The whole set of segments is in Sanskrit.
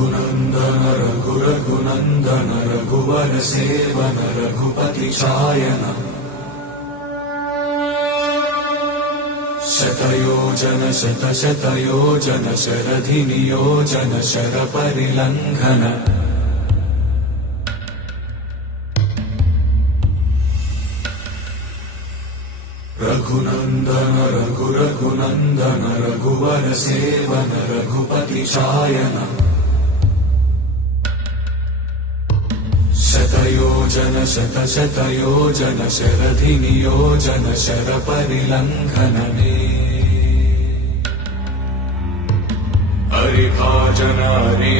रघुनन्दन रघुनन्दन रघुवर सेवन रघुपति चायन शतयोजन शतशतयोजन शरधि नियोजन शरपरिलङ्घन रघुनन्दन रघुनन्दन रघुवर सेवन रघुपति चायन शतयोजन शतशतयोजन शरधि नियोजन शरपरिलङ्घन हरिभाजन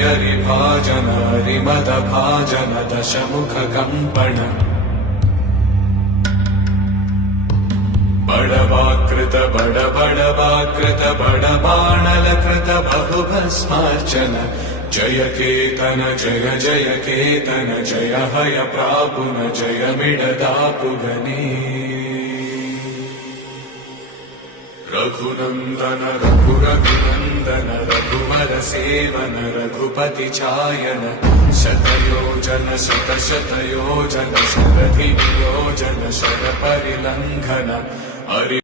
हरिभाजन हरिमदभाजन दशमुख कम्पण बड़वाकृत बड़वाकृत बड़बाणलकृत बहुभस्मार्चन जय केतन जय जय केतन जय हय प्रापुन जय मिडदापुगने रघुनन्दन रघुनन्दन रघुवर सेवन रघुपति चायन शतयोजन शतशतयोजन शरधि नियोजन शरपरिलङ्घन हरि